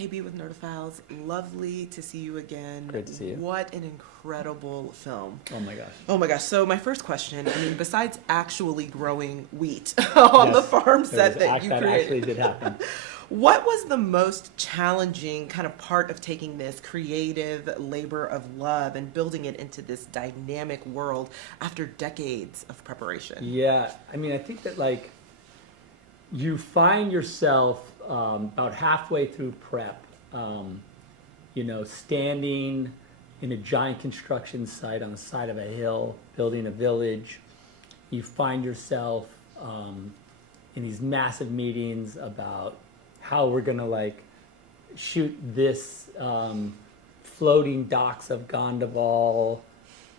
KB with Nerdophiles. Lovely to see you again. Great to see you. What an incredible film. Oh my gosh. Oh my gosh. So my first question, I mean, besides actually growing wheat on the farm set that you created. That actually did happen. What was the most challenging kind of part of taking this creative labor of love and building it into this dynamic world after decades of preparation? Yeah, I mean, I think that like you find yourself about halfway through prep, standing in a giant construction site on the side of a hill, building a village. You find yourself in these massive meetings about how we're gonna like shoot this floating docks of Gondoval,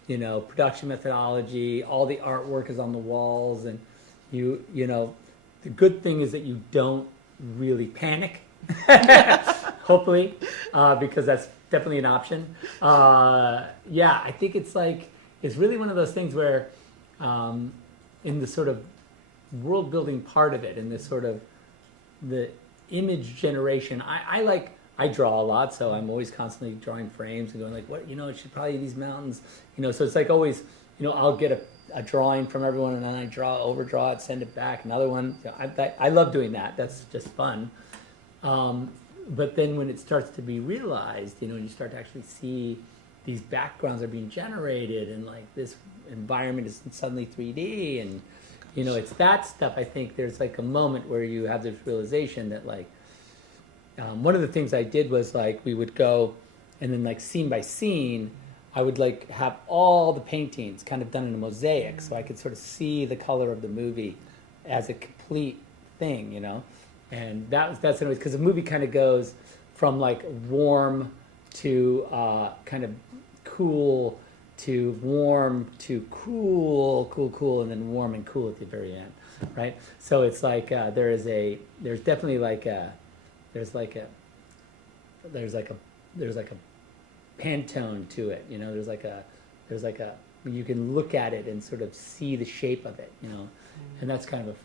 production methodology, all the artwork is on the walls, and the good thing is that you don't really panic, hopefully, because that's definitely an option. I think it's really one of those things where in the sort of world building part of it, and this sort of the image generation, I draw a lot, so I'm always constantly drawing frames and going like, what, it should probably be these mountains, so it's like always, I'll get a drawing from everyone and then I overdraw it, send it back, another one. I love doing that. That's just fun. But then when it starts to be realized, and you start to actually see these backgrounds are being generated and like this environment is suddenly 3D and, it's that stuff. I think there's like a moment where you have this realization that like, one of the things I did was like, we would go and then like scene by scene, I would like have all the paintings kind of done in a mosaic so I could sort of see the color of the movie as a complete thing, and that's anyways, because the movie kind of goes from like warm to kind of cool to warm to cool, and then warm and cool at the very end, right? So it's like there's definitely like a Pantone to it, there's like a you can look at it and sort of see the shape of it, and that's kind of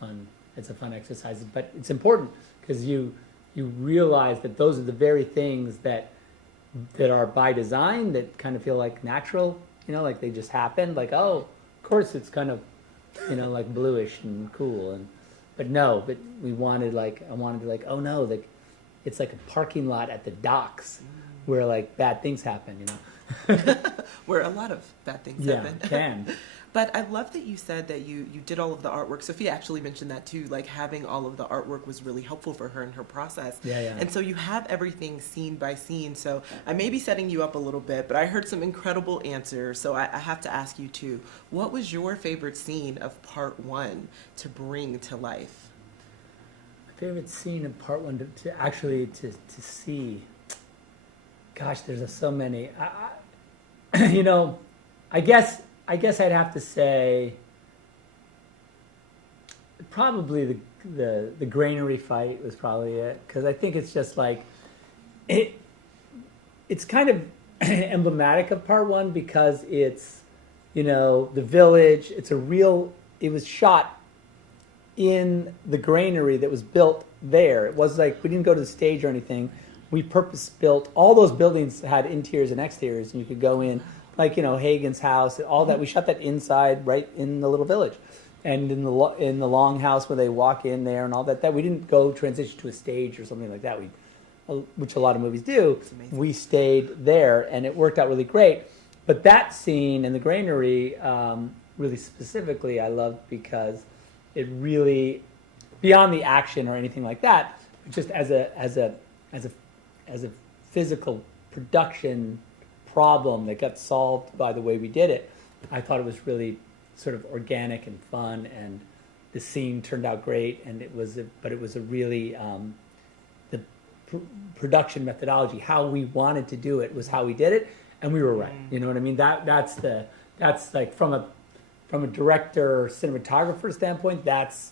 it's a fun exercise, but it's important because you realize that those are the very things that are by design that kind of feel like natural, like they just happen, like, oh, of course it's kind of like bluish and cool, but we wanted I wanted to like, oh no, like it's like a parking lot at the docks where like bad things happen, where a lot of bad things happen. Can. But I love that you said that you did all of the artwork. Sophia actually mentioned that too, like having all of the artwork was really helpful for her in her process. Yeah. And so you have everything scene by scene. So I may be setting you up a little bit, but I heard some incredible answers. So I have to ask you too, what was your favorite scene of part 1 to bring to life? My favorite scene of part 1 to see. Gosh, there's so many. I guess I'd have to say probably the granary fight was probably it, because I think it's just like it's kind of emblematic of part 1 because it's the village. It was shot in the granary that was built there. It was like we didn't go to the stage or anything. We purpose built, all those buildings had interiors and exteriors, and you could go in, like, Hagen's house, all that. We shot that inside, right in the little village. And in the long house where they walk in there and all that we didn't go transition to a stage or something like that, which a lot of movies do. We stayed there, and it worked out really great. But that scene in the granary, really specifically, I loved because it really, beyond the action or anything like that, just as a physical production problem that got solved by the way we did it, I thought it was really sort of organic and fun, and the scene turned out great. And it was a really the production methodology, how we wanted to do it was how we did it, and we were right. You know what I mean? That's like from a director or cinematographer standpoint, that's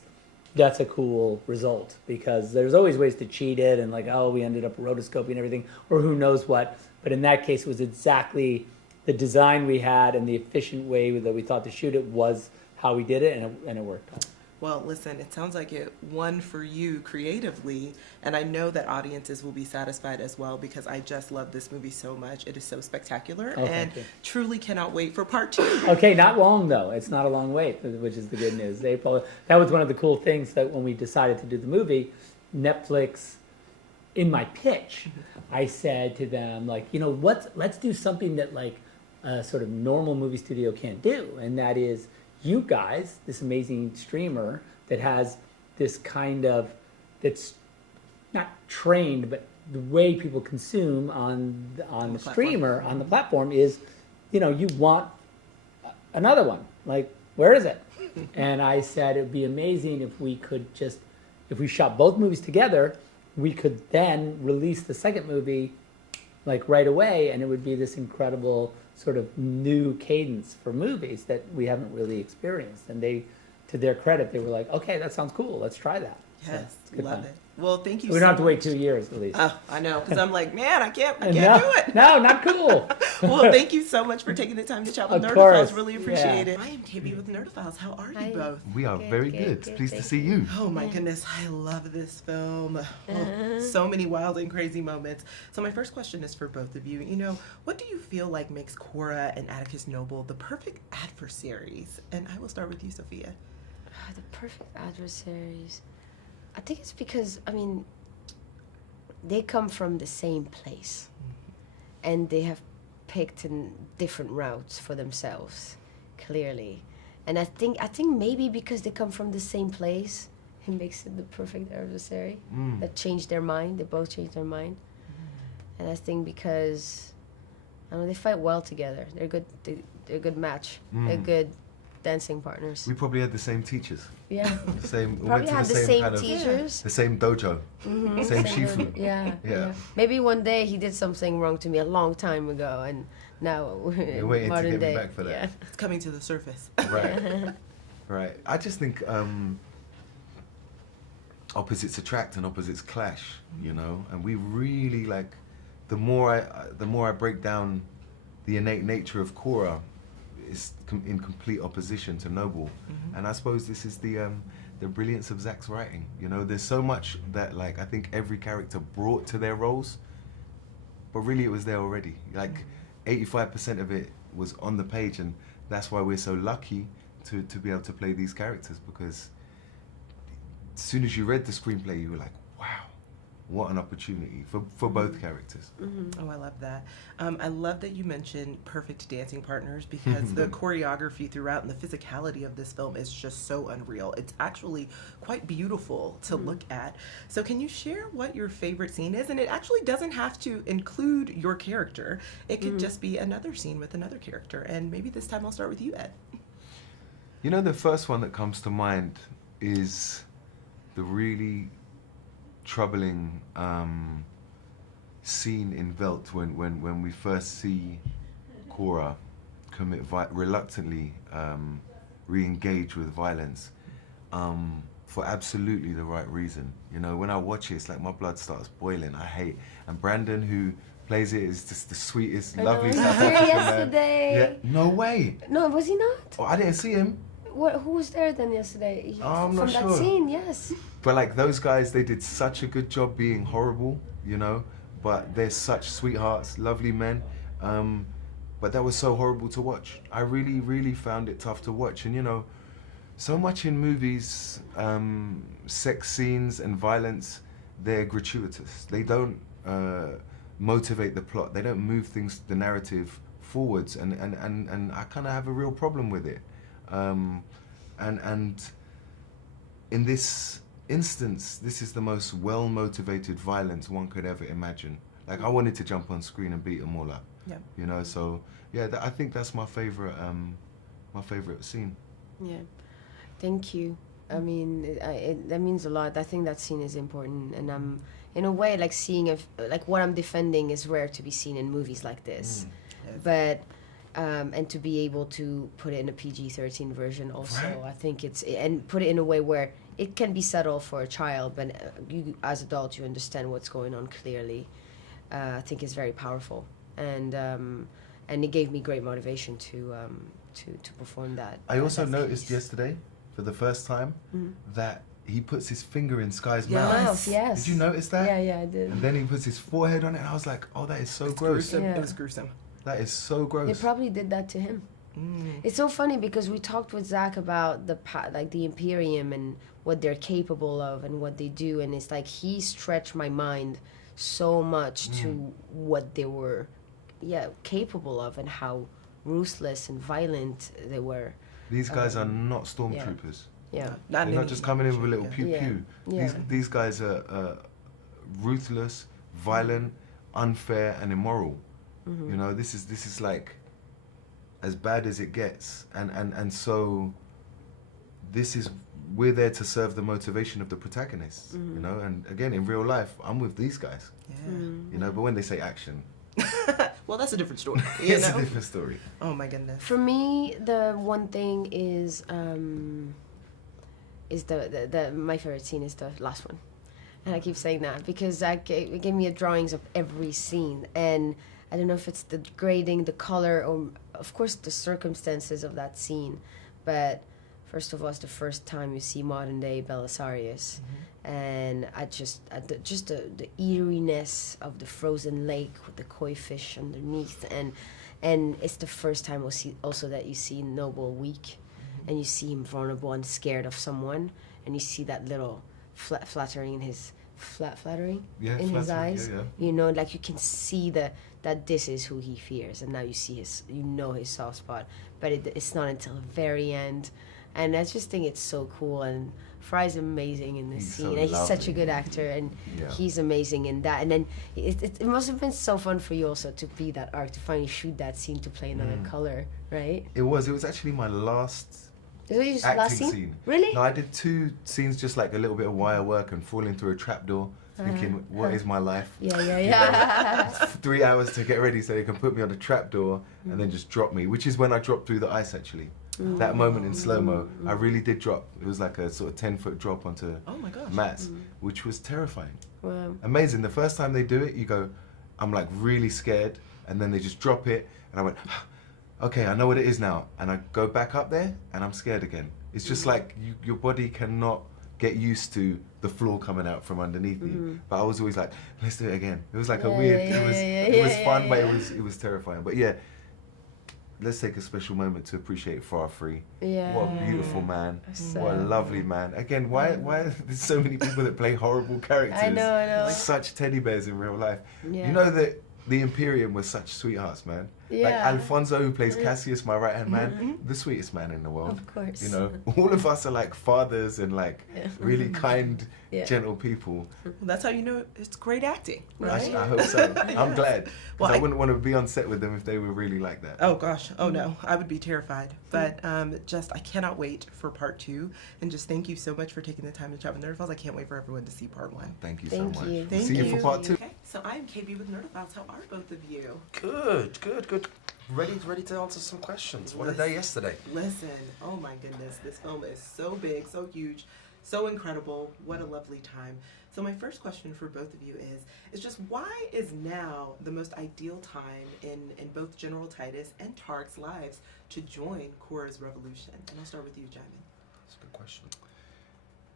a cool result, because there's always ways to cheat it and like, oh, we ended up rotoscoping everything or who knows what. But in that case, it was exactly the design we had and the efficient way that we thought to shoot it was how we did it, and it worked out. Well, listen, it sounds like it won for you creatively, and I know that audiences will be satisfied as well because I just love this movie so much. It is so spectacular, Oh, and thank you. truly cannot wait for part 2. Okay, not long though. It's not a long wait, which is the good news. April. That was one of the cool things that when we decided to do the movie, Netflix. In my pitch, I said to them, like, you know, let's do something that like a sort of normal movie studio can't do, and that is you guys, this amazing streamer that has this kind of that's not trained, but the way people consume on the streamer on the platform is, you know, you want another one. Like, where is it? And I said it'd be amazing if we shot both movies together. We could then release the second movie like right away, and it would be this incredible sort of new cadence for movies that we haven't really experienced. And they, to their credit, they were like, okay, that sounds cool. Let's try that. Yes, So, love it. Well, thank you We so don't have to wait much. 2 years at least. Oh, I know, because I'm like, man, I can't no, do it. No, not cool. Well, thank you so much for taking the time to chat with Of Nerdophiles. course, Really appreciate yeah. it. I am KB with Nerdophiles. How are Hi. you both? We are Good, very good, good. good, Pleased to thank see you. Oh my goodness, I love this film. Oh, so many wild and crazy moments. So my first question is for both of you. You know, what do you feel like makes Cora and Atticus Noble the perfect adversaries? And I will start with you, Sophia. The perfect adversaries. I think it's because, I mean, they come from the same place. And they have picked different routes for themselves, clearly. And I think maybe because they come from the same place, it makes it the perfect adversary. That changed their mind. They both changed their mind. And I think because, I don't know, they fight well together. They're good. They're a good match. They're good dancing partners. We probably had the same teachers. Yeah. The same. We Probably went to had the the same same kind of, teachers. the same dojo, same shifu. Yeah, Yeah. yeah. Maybe one day he did something wrong to me a long time ago, and now we're You're waiting to modern get me day. back for that. Yeah. It's coming to the surface. Right. Right. I just think opposites attract and opposites clash, you know. And we really like the more I break down the innate nature of Cora, is in complete opposition to Noble. And I suppose this is the brilliance of Zack's writing. You know, there's so much that like I think every character brought to their roles, but really it was there already. Like 85% of it was on the page, and that's why we're so lucky to be able to play these characters, because as soon as you read the screenplay, you were like, wow, what an opportunity for both characters. Oh, I love that. I love that you mentioned perfect dancing partners because the choreography throughout and the physicality of this film is just so unreal. It's actually quite beautiful to look at. So can you share what your favorite scene is? And it actually doesn't have to include your character. It could just be another scene with another character. And maybe this time I'll start with you, Ed. You know, the first one that comes to mind is the really troubling scene in Welt when we first see Cora commit reluctantly re-engage with violence for absolutely the right reason. You know, when I watch it, it's like my blood starts boiling. I hate. And Brandon, who plays it, is just the sweetest, lovely South He was there African man. yesterday. Yeah, no way. No, was he not? Oh, I didn't see him. Who was there then yesterday? I'm not From sure. that scene, yes. But like those guys, they did such a good job being horrible, you know. But they're such sweethearts, lovely men. But that was so horrible to watch. I really, really found it tough to watch. And you know, so much in movies, sex scenes and violence, they're gratuitous. They don't motivate the plot. They don't move the narrative forwards. And I kind of have a real problem with it. And in this instance, this is the most well-motivated violence one could ever imagine. Like, I wanted to jump on screen and beat them all up. Yeah. You know, so yeah, I think that's my favorite scene. Yeah. Thank you. I mean, that means a lot. I think that scene is important, and I'm in a way like seeing if like what I'm defending is rare to be seen in movies like this, but. And to be able to put it in a PG-13 version also, Right. I think and put it in a way where it can be subtle for a child, but you, as adults, you understand what's going on clearly. I think it's very powerful, and it gave me great motivation to perform that. I also that noticed piece. yesterday for the first time, that he puts his finger in Sky's Yes. mouth. Mouth, yes. Did you notice that? Yeah, I did. And then he puts his forehead on it, and I was like, oh, that is so It's gross. gruesome. Yeah. It was gruesome. That is so gross. They probably did that to him. It's so funny because we talked with Zach about the Imperium and what they're capable of and what they do, and it's like he stretched my mind so much to what they were, capable of, and how ruthless and violent they were. These guys are not stormtroopers. Yeah. They're not just coming in with a little pew Yeah. pew. Yeah. These guys are ruthless, violent, unfair, and immoral. You know, this is like as bad as it gets, and so this is, we're there to serve the motivation of the protagonists. You know, and again, in real life, I'm with these guys. Yeah. You know, but when they say action, Well, that's a different story. You it's know? a different story. Oh my goodness. For me, the one thing is the my favorite scene is the last one, and I keep saying that because Zach gave me a drawings of every scene, and I don't know if it's the grading, the color, or of course the circumstances of that scene, but first of all, it's the first time you see modern day Belisarius, and the eeriness of the frozen lake with the koi fish underneath, and it's the first time that you see Noble weak, and you see him vulnerable and scared of someone, and you see that little flattering in his flattering in his eyes. Yeah. You know, like you can see that this is who he fears, and now you see his soft spot, but it's not until the very end, and I just think it's so cool. And Fry's amazing in this He's scene, so and he's such a lovely. good actor, and Yeah. he's amazing in that. And then it must have been so fun for you also to be that arc, to finally shoot that scene, to play another color, right? It was actually my last Is it your acting last scene? Really? No, I did 2 scenes, just like a little bit of wire work and falling through a trapdoor, thinking, what is my life? Yeah. 3 hours to get ready so they can put me on the trapdoor and then just drop me, which is when I dropped through the ice actually. That moment in slow-mo, I really did drop. It was like a sort of 10-foot drop onto Oh my gosh. mats, which was terrifying. Wow. Amazing. The first time they do it, you go, I'm like really scared, and then they just drop it, and I went, okay, I know what it is now, and I go back up there, and I'm scared again. It's just like your body cannot get used to the floor coming out from underneath you. But I was always like, let's do it again. It was like a weird. It was fun, but it was terrifying. But yeah. Let's take a special moment to appreciate Far Free. Yeah. What a beautiful man. So- What a lovely man. Again, why are there so many people that play horrible characters? I know. Such teddy bears in real life. Yeah. You know that the Imperium was such sweethearts, man. Like Yeah. Alfonso, who plays Cassius, my right-hand man, the sweetest man in the world. Of course. You know, all of us are like fathers and like really kind, Yeah. gentle people. Well, that's how you know it's great acting, I, right? I hope so. I'm glad. 'Cause Well, I I- wouldn't want to be on set with them if they were really like that. Oh gosh, oh no, I would be terrified. But I cannot wait for part 2. And just thank you so much for taking the time to chat with Nerdophiles. I can't wait for everyone to see part 1. Thank you Thank so much. you. Thank See you for part 2. Okay, so I am KB with Nerdophiles. How are both of you? Good. Ready to answer some questions. What a day yesterday. Listen, oh my goodness, this film is so big, so huge, so incredible. What a lovely time. So my first question for both of you is just why is now the most ideal time in both General Titus and Tark's lives to join Korra's revolution? And I'll start with you, Djimon. That's a good question.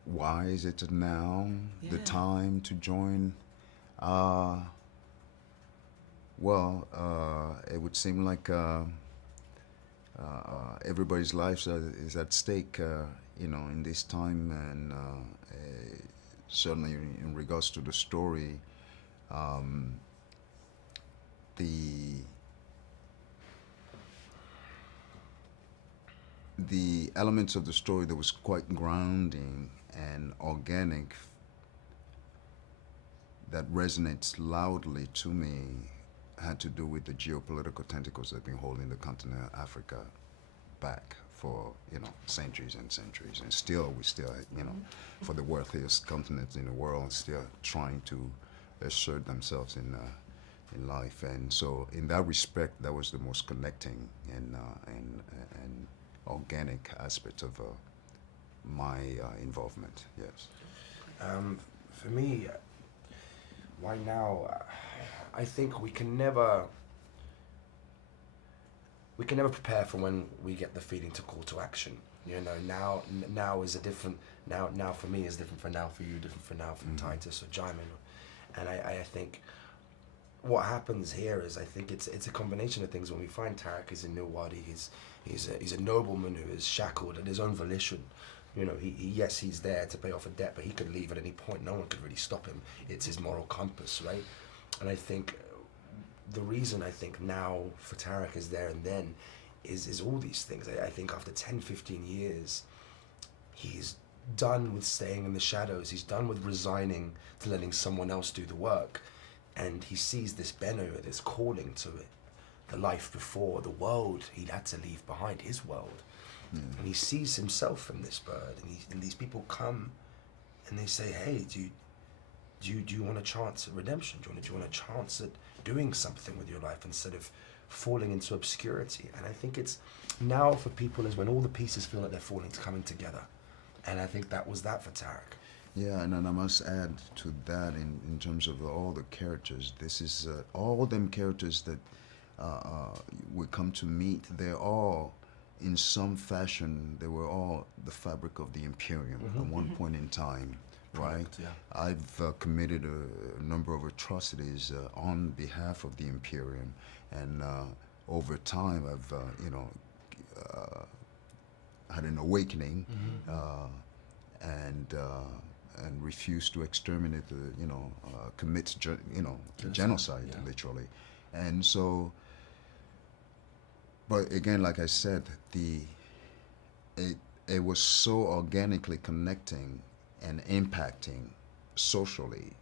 Why is it now the Yeah. time to join? It would seem like everybody's life is at stake, in this time, and certainly in regards to the story, the elements of the story that was quite grounding and organic, that resonates loudly to me, had to do with the geopolitical tentacles that have been holding the continent of Africa back for centuries and centuries, and we still for the wealthiest continent in the world, still trying to assert themselves in life. And so in that respect, that was the most connecting and organic aspect of my involvement. Yes. For me, why now? I think we can never prepare for when we get the feeling to call to action. You know, now is a different, now for me is different for now for you, different for now from Titus or Djimon. And I think what happens here is, I think it's a combination of things. When we find Tarek is in Nilwadi, he's a nobleman who is shackled at his own volition. You know, yes, he's there to pay off a debt, but he could leave at any point. No one could really stop him. It's his moral compass, right? And I think the reason I think now for Tarek is there and then is all these things. I think after 10, 15 years, he's done with staying in the shadows. He's done with resigning to letting someone else do the work. And he sees this Benno, this calling to it, the life before, the world he'd had to leave behind, his world. And he sees himself in this bird, and these people come and they say, hey, do you want a chance at redemption? Do you want a chance at doing something with your life instead of falling into obscurity? And I think it's now for people is when all the pieces feel like they're coming together. And I think that was that for Tarek. Yeah, and I must add to that in terms of all the characters. This is all them characters that we come to meet. They're all, in some fashion, they were all the fabric of the Imperium at one point in time, right? Yeah. I've committed a number of atrocities on behalf of the Imperium, and over time I've, had an awakening and refused to exterminate, commit, genocide, literally. And so, but again, like I said, it was so organically connecting and impacting socially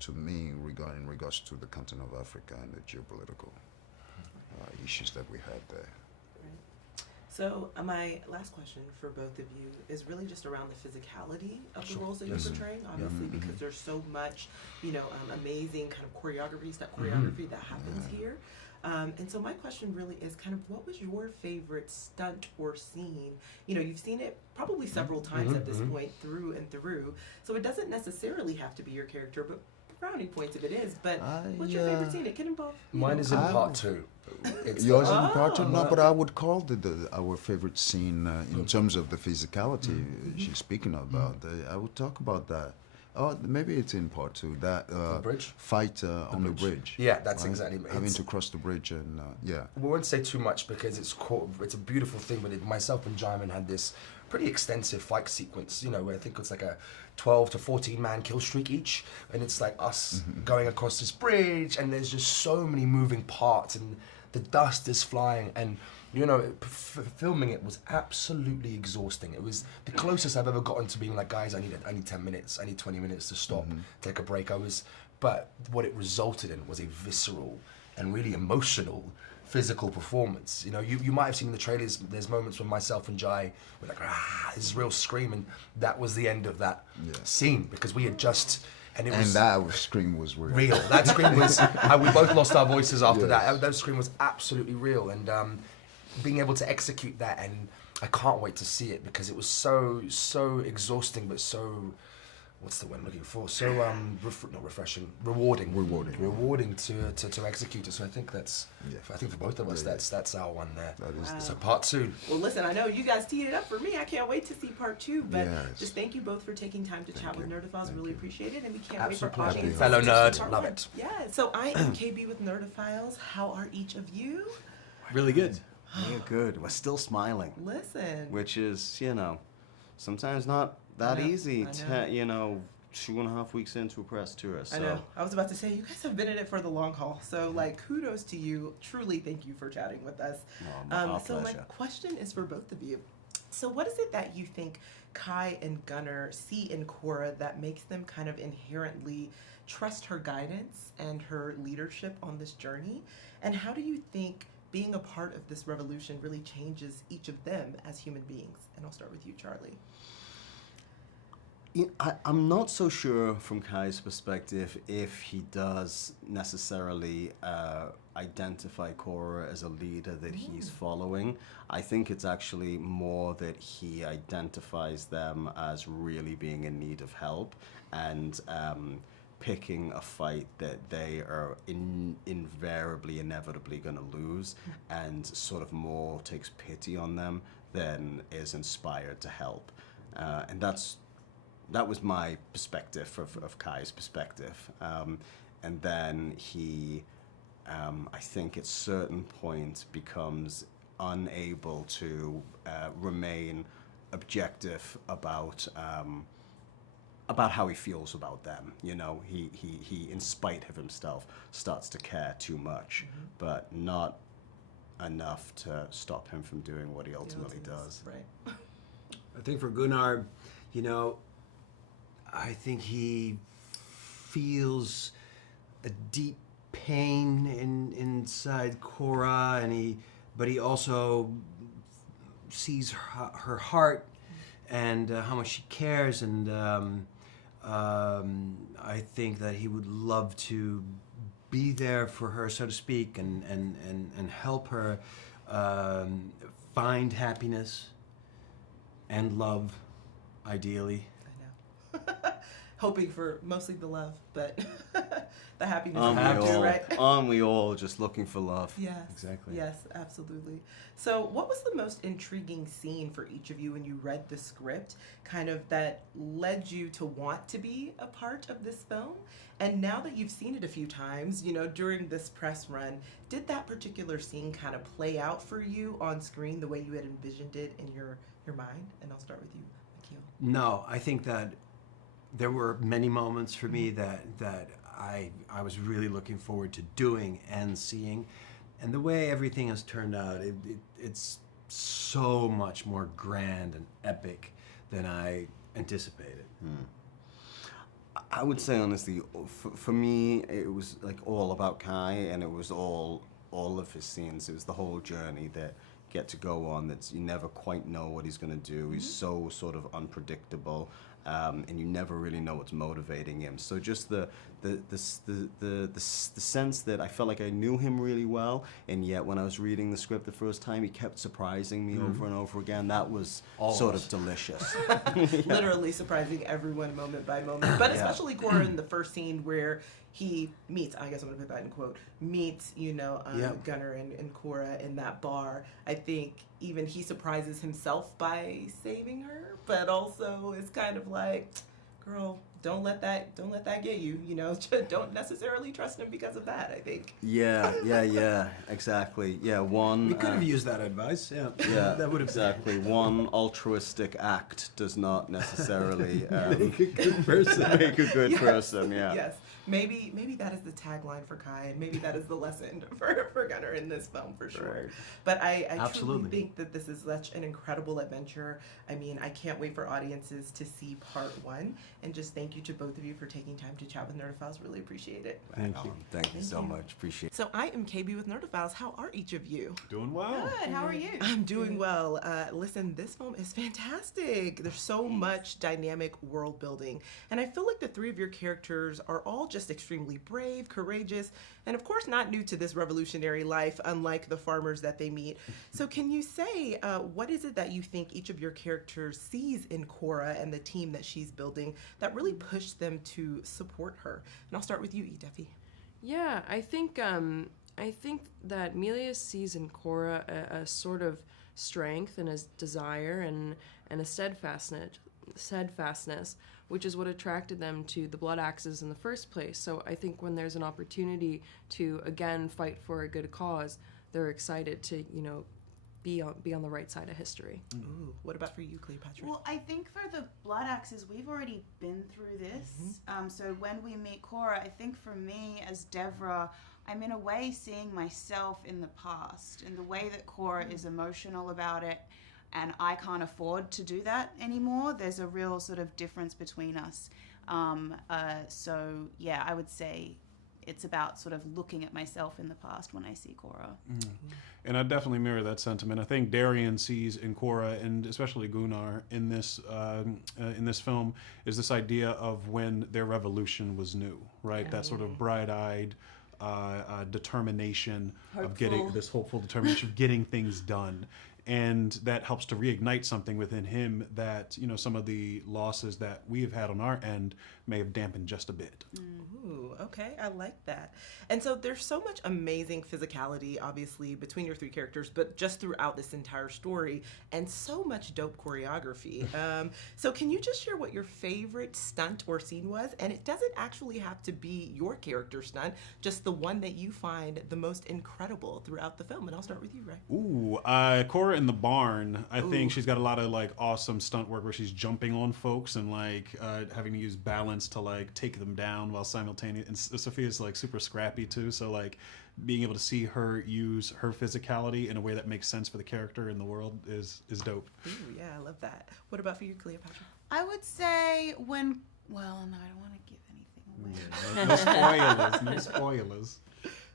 to me in regards to the continent of Africa and the geopolitical issues that we had there. So my last question for both of you is really just around the physicality of the roles that you're portraying, obviously, because there's so much, amazing kind of choreography that happens here. And so my question really is kind of, what was your favorite stunt or scene? You've seen it probably several times at this point, through and through. So it doesn't necessarily have to be your character, but brownie points if it is. But what's your favorite scene? It can involve. Mine is in part 2. Yours in part 2? No, but I would call our favorite scene in terms of the physicality she's speaking about. I would talk about that. Oh, maybe it's in part 2. That bridge? Fight on the bridge. Yeah, that's exactly. Having to cross the bridge and yeah. We won't say too much because it's a beautiful thing. But myself and Djimon had this pretty extensive fight sequence. Where I think it's like a 12 to 14 man kill streak each, and it's like us going across this bridge, and there's just so many moving parts, and the dust is flying, and filming it was absolutely exhausting. It was the closest I've ever gotten to being like, guys, I need 10 minutes, I need 20 minutes to stop, take a break. But what it resulted in was a visceral and really emotional physical performance. You might have seen in the trailers, there's moments when myself and Jai were like, this real scream, and that was the end of that scene, because we had just, and that scream was real. That scream was, we both lost our voices after that. That scream was absolutely real, and being able to execute that, and I can't wait to see it, because it was so exhausting, but so, what's the word I'm looking for? So not refreshing, rewarding to execute it. So I think I think for both of us, that's our one there. So part 2. Well, listen, I know you guys teed it up for me. I can't wait to see part 2. But just thank you both for taking time to chat with Nerdophiles. Really appreciate it, and we can't wait for audience. Fellow nerd, love it. Yeah. So I am KB with Nerdophiles. How are each of you? Really good. Yeah, good. We're still smiling. Listen. Which is, sometimes not that easy. 2.5 weeks into a press tour. So. I know. I was about to say, you guys have been in it for the long haul. So, kudos to you. Truly, thank you for chatting with us. So my question is for both of you. So what is it that you think Kai and Gunnar see in Cora that makes them kind of inherently trust her guidance and her leadership on this journey? And how do you think being a part of this revolution really changes each of them as human beings? And I'll start with you, Charlie. I'm not so sure from Kai's perspective if he does necessarily identify Cora as a leader that he's following. I think it's actually more that he identifies them as really being in need of help, and picking a fight that they are invariably, inevitably going to lose, and sort of more takes pity on them than is inspired to help. And that was my perspective of Kai's perspective. And then he, I think at certain point, becomes unable to remain objective about how he feels about them. You know, he in spite of himself starts to care too much, but not enough to stop him from doing what he ultimately does. Right. I think for Gunnar, you know, I think he feels a deep pain inside Korra, but he also sees her heart and how much she cares, and I think that he would love to be there for her, so to speak, and help her find happiness and love, ideally. I know. Hoping for mostly the love, but the happiness Aren't right? Aren't we all just looking for love? Yes. Exactly. Yes, absolutely. So what was the most intriguing scene for each of you when you read the script, kind of that led you to want to be a part of this film? And now that you've seen it a few times, you know, during this press run, did that particular scene kind of play out for you on screen the way you had envisioned it in your mind? And I'll start with you, Michiel. No, I think that there were many moments for me that I was really looking forward to doing and seeing, and the way everything has turned out, it's so much more grand and epic than I anticipated. I would say honestly, for me, it was like all about Kai, and it was all of his scenes. It was the whole journey that get to go on. That you never quite know what he's going to do. He's so sort of unpredictable. And you never really know what's motivating him. So just the sense that I felt like I knew him really well, and yet when I was reading the script the first time, he kept surprising me over and over again. That was sort of delicious. Literally surprising everyone moment by moment, but especially Korra in the first scene where he meets, I guess I'm going to put that in quote, meets, you know, Gunnar and Korra in that bar. I think even he surprises himself by saving her, but also is kind of like, girl, don't let that get you, you know, don't necessarily trust him because of that, I think. Yeah, exactly. Yeah, one... We could have used that advice, yeah. That would have exactly. One altruistic act does not necessarily make a good person. Make a good person, yeah. Yes. Maybe that is the tagline for Kai, and maybe that is the lesson for Gunnar in this film for sure. Right. But I truly think that this is such an incredible adventure. I mean, I can't wait for audiences to see part 1, and just thank you to both of you for taking time to chat with Nerdophiles. Really appreciate it. Thank you. Thank you so much. Appreciate it. So I am KB with Nerdophiles. How are each of you? Doing well. Good. How are you? I'm doing well. Listen, this film is fantastic. There's so much dynamic world building, and I feel like the 3 of your characters are all just extremely brave, courageous, and of course not new to this revolutionary life, unlike the farmers that they meet. So can you say, what is it that you think each of your characters sees in Korra and the team that she's building that really pushed them to support her? And I'll start with you, Duffy. Yeah, I think that Melius sees in Korra a sort of strength and a desire and a steadfastness, which is what attracted them to the Blood Axes in the first place. So I think when there's an opportunity to again fight for a good cause, they're excited to, you know, be on the right side of history. Ooh, what about for you, Cleopatra? Well, I think for the Blood Axes, we've already been through this. So when we meet Korra, I think for me as Devra, I'm in a way seeing myself in the past, in the way that Korra is emotional about it, and I can't afford to do that anymore. There's a real sort of difference between us. So yeah, I would say it's about sort of looking at myself in the past when I see Korra. And I definitely mirror that sentiment. I think Darian sees in Korra, and especially Gunnar in this film, is this idea of when their revolution was new, right? That sort of bright-eyed determination of getting this hopeful determination of getting things done. and that helps to reignite something within him that, you know, some of the losses that we have had on our end may have dampened just a bit. Ooh, okay, I like that. And so there's so much amazing physicality, obviously, between your three characters, but just throughout this entire story, and so much dope choreography. So can you just share what your favorite stunt or scene was? And it doesn't actually have to be your character stunt, just the one that you find the most incredible throughout the film. And I'll start with you, Ray. Ooh, Cora in the barn. I think she's got a lot of like awesome stunt work where she's jumping on folks and like having to use balance to like take them down while simultaneously. And Sophia's like super scrappy too, so like being able to see her use her physicality in a way that makes sense for the character in the world is dope. Ooh, yeah, I love that. What about for you, Cleopatra? I would say well, no, I don't want to give anything away. No spoilers, no spoilers.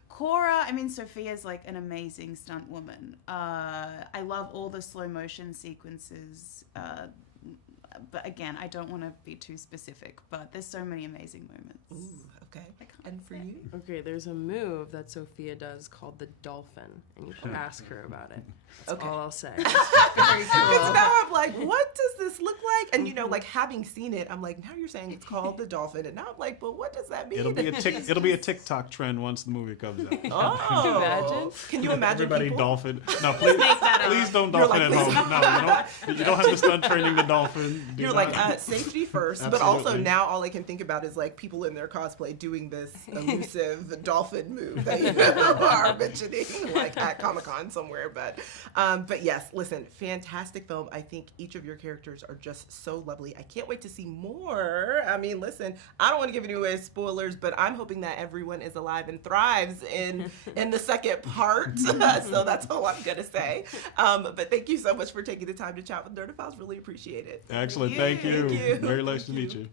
Cora, I mean, Sophia's like an amazing stunt woman. I love all the slow motion sequences. But again, I don't want to be too specific, but there's so many amazing moments. Ooh, okay. And for you? Okay, there's a move that Sophia does called the dolphin, and you should ask her about it. That's all I'll say. Very cool. Because now I'm like, what does this look like? And you know, like having seen it, I'm like, now you're saying it's called the dolphin, and now I'm like, but what does that mean? It'll be a TikTok trend once the movie comes out. Oh, Can you imagine? Can you imagine Everybody people? dolphin. No, please don't dolphin like, at home. No, you don't have to start training the dolphin. Do You're not. like, safety first, but also Absolutely. now all I can think about is like people in their cosplay doing this elusive dolphin move that you are mentioning, like at Comic-Con somewhere. But yes, listen, fantastic film. I think each of your characters are just so lovely. I can't wait to see more. I mean, listen, I don't want to give any away spoilers, but I'm hoping that everyone is alive and thrives in the second part. So that's all I'm gonna say. But thank you so much for taking the time to chat with Nerdophiles. Really appreciate it. Excellent. Thank you. Thank you. Very nice to meet you.